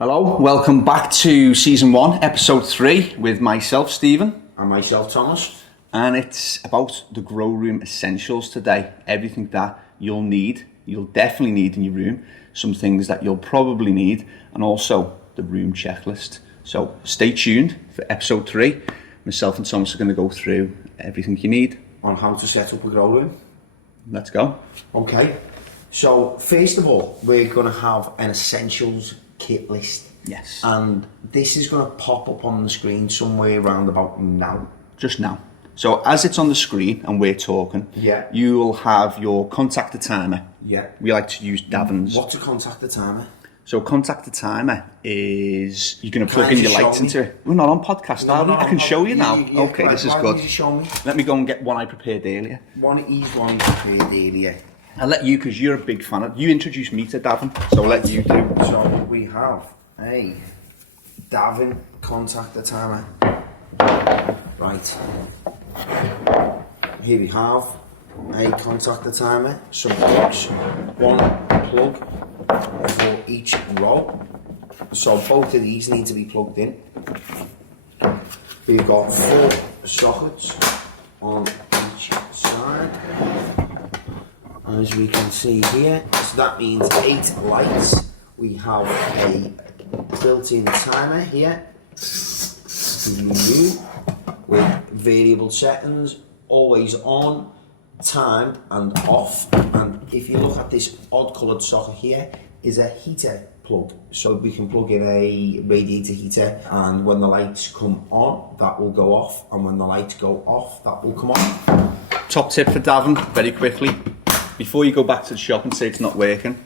Hello, welcome back to Season 1, Episode 3 with myself, Stephen. And myself, Thomas. And it's about the Growroom essentials today. Everything that you'll definitely need in your room. Some things that you'll probably need, and also the room checklist. So stay tuned for Episode 3. Myself and Thomas are going to go through everything you need. On how to set up a grow room. Let's go. Okay. So, first of all, we're going to have an essentials kit list. Yes. And this is going to pop up on the screen somewhere around about now. Just now. So as it's on the screen and we're talking, you will have your contactor timer. Yeah. We like to use Davin's. What's a contactor timer? So contactor timer is you're going to plug in your lights into it. We're not on podcast, are we? I can show you now. Okay, right, this is why good. Don't you show me? Let me go and get one I prepared earlier. One I prepared earlier. I'll let you, because you're a big fan of. You introduced me to Davin, so I'll let you do. So we have a Davin contactor timer. Right. Here we have a contactor timer, some plugs, one plug for each row. So both of these need to be plugged in. We've got 4 sockets on each side, as we can see here. So that means 8 lights. We have a built-in timer here with variable settings, always on, time and off. And if you look at this odd coloured socket here, is a heater plug. So we can plug in a radiator heater, and when the lights come on, that will go off, and when the lights go off, that will come on. Top tip for Davin, very quickly. Before you go back to the shop and say it's not working,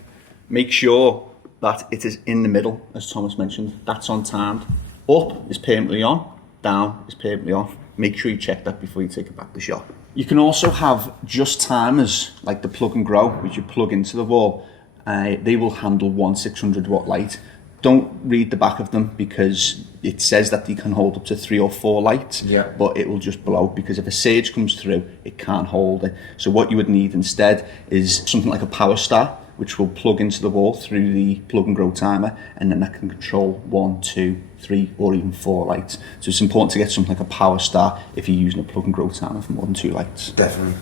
make sure that it is in the middle, as Thomas mentioned. That's on timed. Up is permanently on, down is permanently off. Make sure you check that before you take it back to the shop. You can also have just timers, like the plug and grow, which you plug into the wall. They will handle one 600 watt light. Don't read the back of them, because it says that they can hold up to 3 or 4 lights, but it will just blow, because if a surge comes through, it can't hold it. So what you would need instead is something like a power star, which will plug into the wall through the plug and grow timer, and then that can control 1, 2, 3 or even 4 lights. So it's important to get something like a power star if you're using a plug and grow timer for more than 2 lights. Definitely.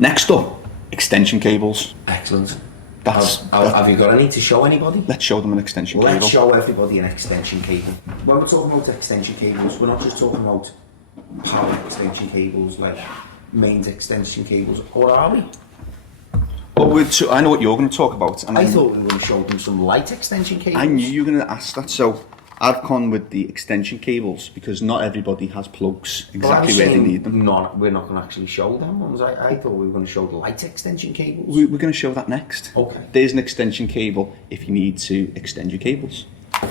Next up, extension cables. Excellent. Have you got any to show anybody? Let's show them an extension cable. Let's show everybody an extension cable. When we're talking about extension cables, we're not just talking about power extension cables, like mains extension cables. What are we? Well, I know what you're going to talk about. And I thought we were going to show them some light extension cables. I knew you were going to ask that, so I've gone with the extension cables, because not everybody has plugs exactly where they need them. We're not going to actually show them ones. I thought we were going to show the light extension cables. We're going to show that next. Okay. There's an extension cable if you need to extend your cables.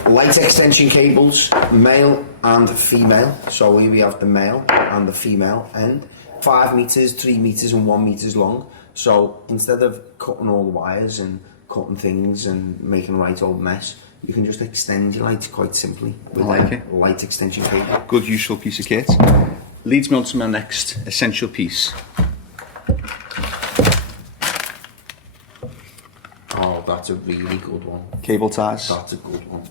Light extension cables, male and female. So here we have the male and the female end. 5 meters, 3 meters and 1 meters long. So instead of cutting all the wires and cutting things and making a right old mess, you can just extend your lights quite simply with a light extension cable. Good, useful piece of kit. Leads me on to my next essential piece. Oh, that's a really good one. Cable ties. That's a good one.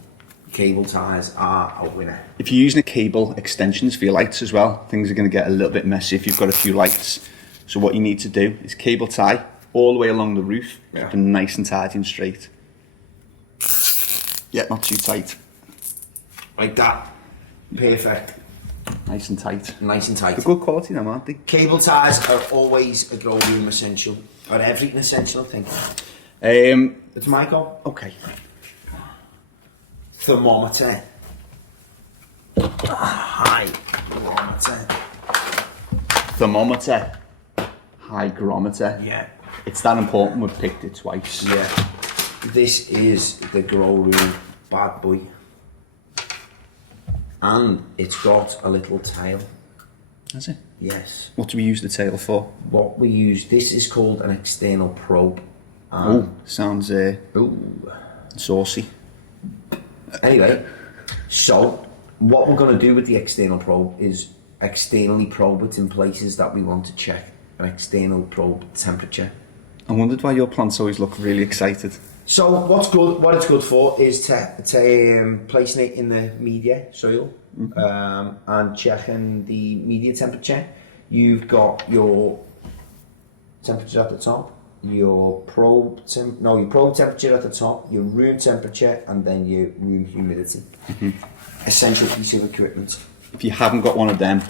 Cable ties are a winner. If you're using a cable extensions for your lights as well, things are going to get a little bit messy if you've got a few lights. So what you need to do is cable tie all the way along the roof, keep them nice and tight and straight. Yeah, not too tight. Like that. Perfect. Nice and tight. Nice and tight. They're good quality now, aren't they? Cable ties are always a grow room essential. Or everything essential, I think. It's my go. Okay. Thermometer. Hygrometer. Thermometer. Hygrometer. Yeah. It's that important we've picked it twice. Yeah. This is the grow room bad boy. And it's got a little tail. Has it? Yes. What do we use the tail for? What we use, this is called an external probe. Oh, sounds saucy. Anyway, so what we're going to do with the external probe is externally probe it in places that we want to check an external probe temperature. I wondered why your plants always look really excited. So what it's good for is to placing it in the media soil, and checking the media temperature. You've got your temperature at the top, your probe temperature at the top, your room temperature, and then your room humidity. Essential piece of equipment. If you haven't got one of them,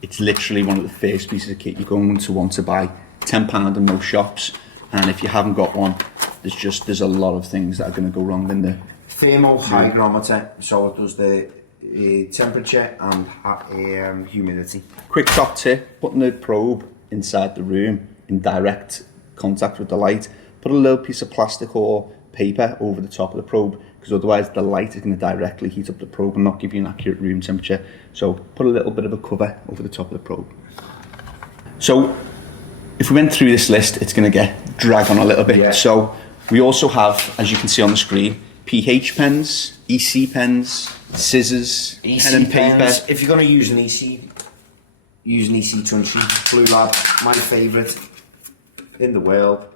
it's literally one of the first pieces of kit you're going to want to buy. £10 in most shops, and if you haven't got one, there's a lot of things that are going to go wrong in the thermal hygrometer, so it does the temperature and humidity. Quick top tip: putting the probe inside the room in direct contact with the light. Put a little piece of plastic or paper over the top of the probe, because otherwise the light is going to directly heat up the probe and not give you an accurate room temperature. So put a little bit of a cover over the top of the probe. So if we went through this list, it's going to get drag on a little bit. Yeah. So we also have, as you can see on the screen, pH pens, EC pens, scissors, EC pen and paper. pens. If you're going to use an EC, use an EC Trunchy. Blue Lab, my favourite in the world.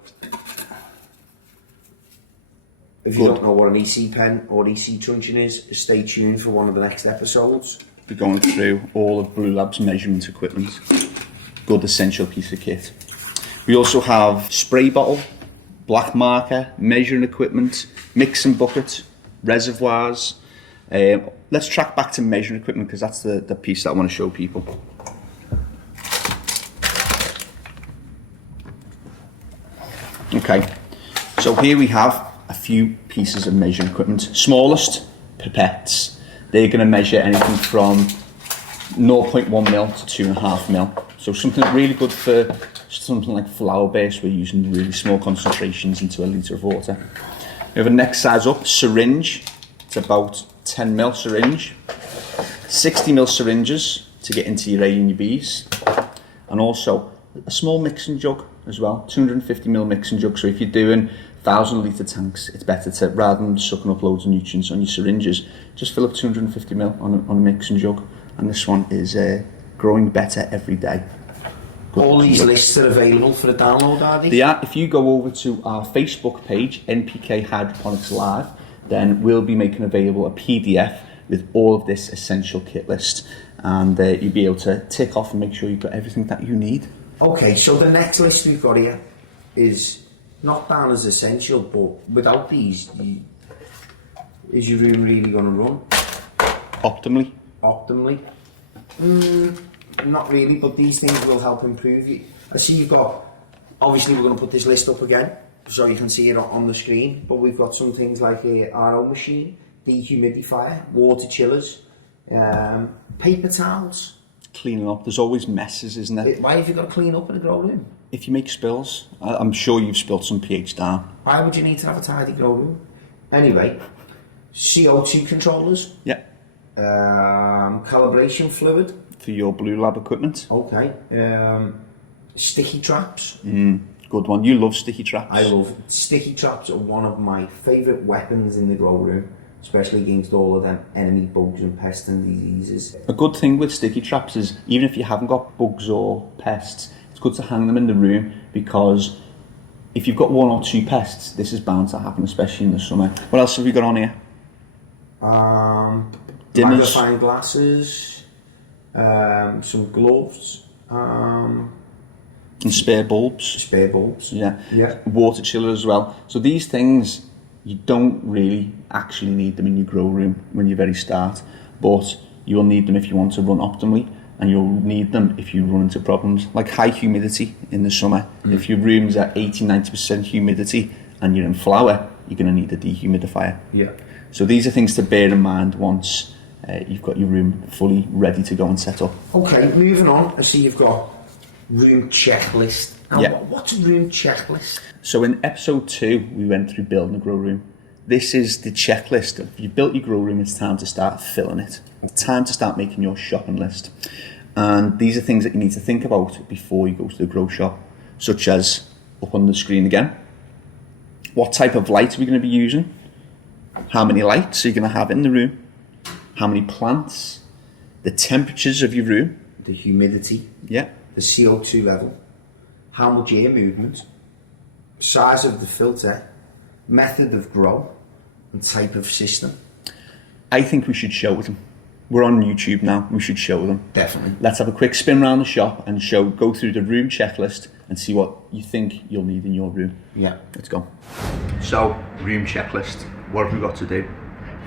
If you don't know what an EC pen or EC truncheon is, stay tuned for one of the next episodes. We're going through all of Blue Lab's measurement equipment. Good essential piece of kit. We also have spray bottle, black marker, measuring equipment, mixing bucket, reservoirs. Let's track back to measuring equipment, because that's the piece that I want to show people. Okay, so here we have a few pieces of measuring equipment. Smallest, pipettes. They're going to measure anything from 0.1 mil to 2.5 mil. So something really good for something like flower base. We're using really small concentrations into a litre of water. We have a next size up, syringe. It's about 10 mil syringe. 60 mil syringes to get into your A and your Bs. And also a small mixing jug as well, 250 mil mixing jug. So if you're doing 1,000 litre tanks, it's better to, rather than sucking up loads of nutrients on your syringes, just fill up 250 mil on a mixing jug. And this one is growing better every day. Good. All these lists are available for a download, are they? They are. If you go over to our Facebook page, NPK Hydroponics Live, then we'll be making available a PDF with all of this essential kit list, and you'll be able to tick off and make sure you've got everything that you need. Okay, so the next list we've got here is not down as essential, but without these, is your room really going to run? Optimally? Optimally? Not really, but these things will help improve you. I see you've got, obviously we're going to put this list up again, so you can see it on the screen, but we've got some things like a RO machine, dehumidifier, water chillers, paper towels. Cleaning up, there's always messes, isn't there? Why have you got to clean up in a grow room? If you make spills, I'm sure you've spilled some pH down. Why would you need to have a tidy grow room? Anyway, CO2 controllers. Yeah. Calibration fluid. For your Blue Lab equipment. Okay. Sticky traps. Good one. You love sticky traps. I love sticky traps. Are one of my favourite weapons in the grow room, especially against all of them enemy bugs and pests and diseases. A good thing with sticky traps is, even if you haven't got bugs or pests, it's good to hang them in the room, because if you've got one or two pests, this is bound to happen, especially in the summer. What else have we got on here? Dimmers. Magnifying glasses, some gloves, and spare bulbs. Yeah. Water chiller as well. So these things, you don't really actually need them in your grow room when you very start, but you will need them if you want to run optimally, and you'll need them if you run into problems like high humidity in the summer. If your room's at 80-90% humidity and you're in flower, you're going to need a dehumidifier. Yeah. So these are things to bear in mind once you've got your room fully ready to go and set up. Okay, moving on. I see you've got room checklist. Now, Yeah. what's a room checklist? So in episode 2, we went through building a grow room. This is the checklist. If you've built your grow room, it's time to start filling it. It's time to start making your shopping list. And these are things that you need to think about before you go to the grow shop, such as, up on the screen again, what type of light are we going to be using? How many lights are you going to have in the room? How many plants? The temperatures of your room. The humidity. Yeah. The CO2 level. How much air movement. size of the filter, method of grow, and type of system. I think we should show them. We're on YouTube now, we should show them. Definitely. Let's have a quick spin around the shop and go through the room checklist and see what you think you'll need in your room. Yeah. Let's go. So, room checklist. What have we got to do?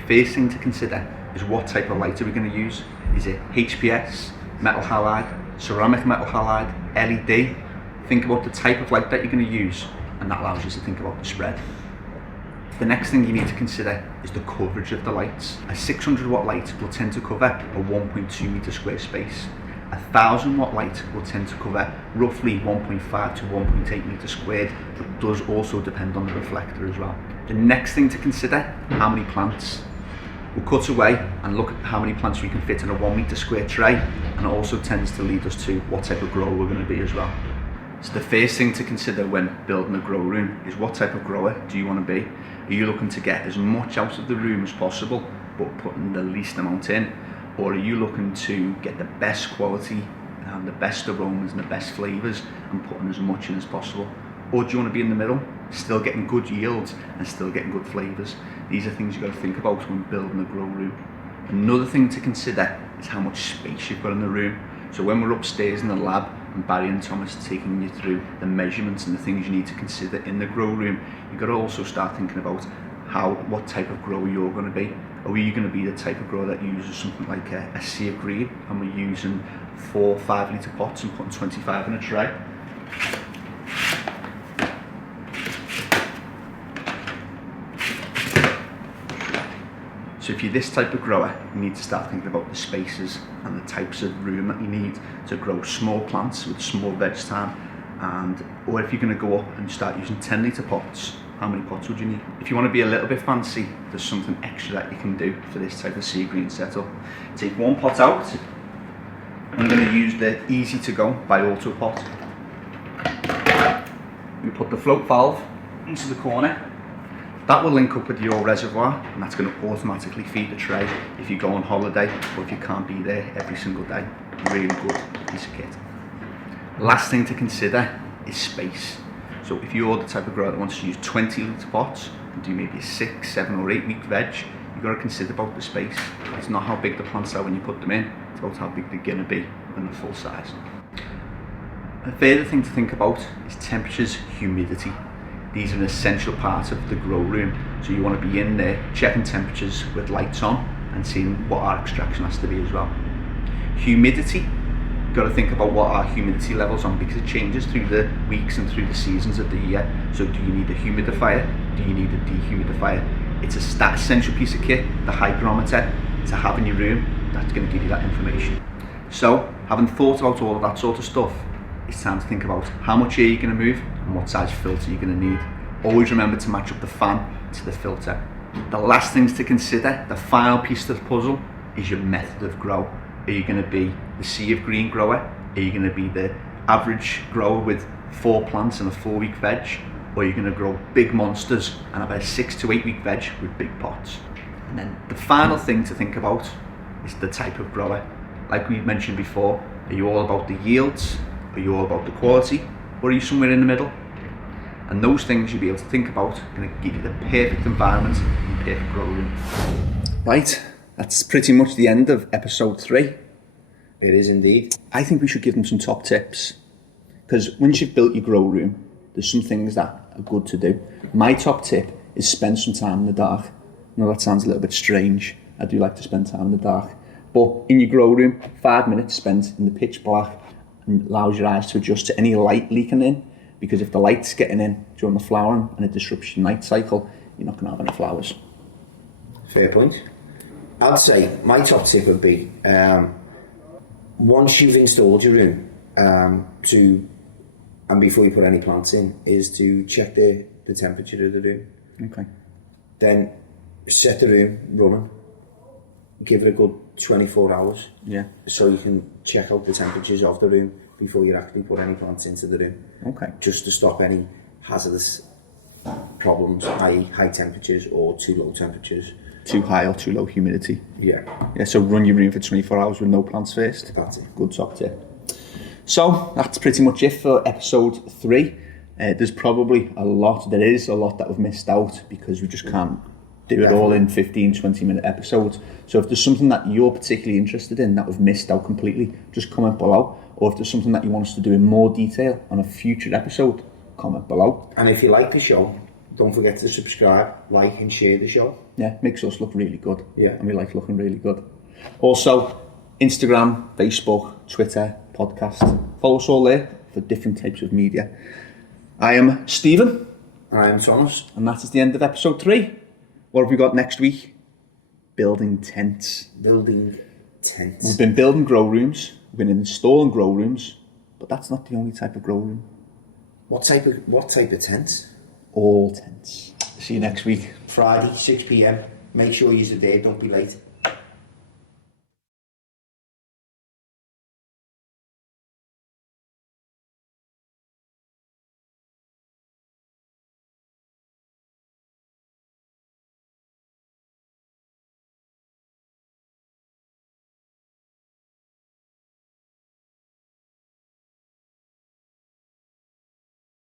First thing to consider is what type of light are we going to use? Is it HPS, metal halide, ceramic metal halide, LED? Think about the type of light that you're going to use, and that allows you to think about the spread. The next thing you need to consider is the coverage of the lights. A 600 watt light will tend to cover a 1.2 meter square space. A 1000 watt light will tend to cover roughly 1.5 to 1.8 meter squared, but does also depend on the reflector as well. The next thing to consider, how many plants. We'll cut away and look at how many plants we can fit in a 1 meter square tray, and it also tends to lead us to what type of grower we're going to be as well. So the first thing to consider when building a grow room is what type of grower do you want to be? Are you looking to get as much out of the room as possible but putting the least amount in? Or are you looking to get the best quality and the best aromas and the best flavours and putting as much in as possible? Or do you want to be in the middle, still getting good yields and still getting good flavours? These are things you've got to think about when building a grow room. Another thing to consider is how much space you've got in the room. So when we're upstairs in the lab and Barry and Thomas are taking you through the measurements and the things you need to consider in the grow room, you've got to also start thinking about what type of grower you're going to be. Are you going to be the type of grower that uses something like a sea of green, and we're using 4 5-litre pots and putting 25 in a tray? So if you're this type of grower, you need to start thinking about the spaces and the types of room that you need to grow small plants with small veg time. Or if you're going to go up and start using 10-litre pots, how many pots would you need? If you want to be a little bit fancy, there's something extra that you can do for this type of sea green setup. Take one pot out. I'm going to use the Easy to Go by Auto Pot. We put the float valve into the corner. That will link up with your reservoir, and that's going to automatically feed the tray if you go on holiday or if you can't be there every single day. Really good piece of kit. Last thing to consider is space. So if you're the type of grower that wants to use 20-litre pots and do maybe a 6, 7 or 8 week veg, you've got to consider about the space. It's not how big the plants are when you put them in, it's about how big they're going to be when they're full size. A further thing to think about is temperatures, humidity. These are an essential part of the grow room, so you want to be in there checking temperatures with lights on and seeing what our extraction has to be as well. Humidity, you've got to think about what our humidity levels on, because it changes through the weeks and through the seasons of the year. So do you need a humidifier? Do you need a dehumidifier? It's that essential piece of kit, the hygrometer, to have in your room. That's going to give you that information. So having thought about all of that sort of stuff, it's time to think about how much air you're going to move and what size filter you're going to need. Always remember to match up the fan to the filter. The last things to consider, the final piece of the puzzle, is your method of grow. Are you going to be the sea of green grower? Are you going to be the average grower with 4 plants and a 4-week veg? Or are you going to grow big monsters and have a 6 to 8 week veg with big pots? And then the final thing to think about is the type of grower. Like we mentioned before, are you all about the yields? Are you all about the quality, or are you somewhere in the middle? And those things you'll be able to think about are going to give you the perfect environment and perfect grow room. Right, that's pretty much the end of episode 3. It is indeed. I think we should give them some top tips, because once you've built your grow room, there's some things that are good to do. My top tip is spend some time in the dark. I know that sounds a little bit strange. I do like to spend time in the dark. But in your grow room, 5 minutes spent in the pitch black and allows your eyes to adjust to any light leaking in, because if the light's getting in during the flowering and it disrupts your night cycle, you're not going to have any flowers. Fair point. I'd say my top tip would be, once you've installed your room, and before you put any plants in, is to check the temperature of the room. Okay. Then set the room running, give it a good 24 hours. Yeah. So you can check out the temperatures of the room before you actually put any plants into the room. Okay. Just to stop any hazardous problems, i.e. high temperatures or too low temperatures. Too high or too low humidity. Yeah. Yeah, so run your room for 24 hours with no plants first. That's it. Good top tip. So that's pretty much it for episode 3. There's probably there is a lot that we've missed out because we just can't do it all in 15-20 minute episodes. So if there's something that you're particularly interested in that we've missed out completely, just comment below. Or if there's something that you want us to do in more detail on a future episode, comment below. And if you like the show, don't forget to subscribe, like and share the show. Yeah, makes us look really good. Yeah. And we like looking really good. Also, Instagram, Facebook, Twitter, podcast. Follow us all there for different types of media. I am Stephen. I am Thomas. And that is the end of episode 3. What have we got next week? Building tents. Building tents. We've been building grow rooms. We've been installing grow rooms. But that's not the only type of grow room. What type of tent? All tents. See you next week. Friday, 6 p.m. Make sure you're there, don't be late.